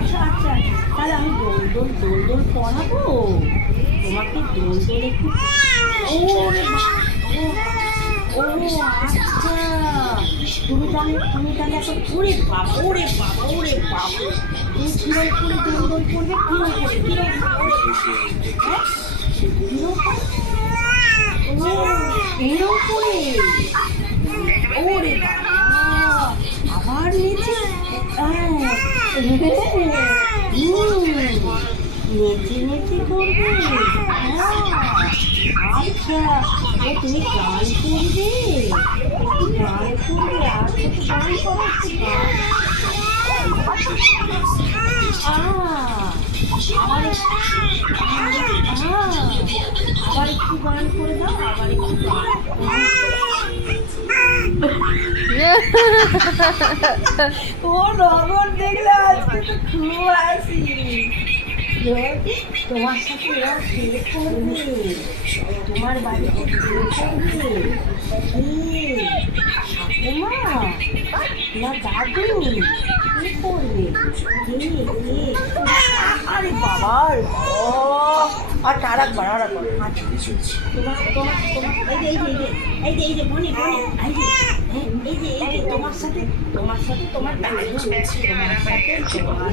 আচ্ছা আচ্ছা, তাহলে আমি দোল দোল দোল দোল পড়াবো তোমাকে, দোল দোল একটু। ওরে ও আচ্ছা, তুমি তাহলে এখন ওরে বাবা ওরে বাবা ওরে বাবা, তুমি কিরম করে দোল দোল করবে, কিরম করে হ্যাঁ কিরম করে? ও এরম করে, ওরে বাবা আবার নিচে, হ্যাঁ নেচে নেচে করবে, হ্যাঁ আচ্ছা। ও তুমি গান করবে, একটু গান করবে, আর তো গান করো, একটু গান। আবার আবার একটু গান করে দাও, আবার একটু গান। ও নগর দেখলে আজকে তো খুব হাসি। তোমার সাথে এরা খেলে করবে, তোমার বাড়িতে খেলে করবে ঠাকুমা না দাদু, কে করবে আরে বাবা, আর আরেকবার তোমার তোমার তোমার এই যে মনে এই যে তোমার সাথে তোমার দাদু, তোমার সাথে তোমার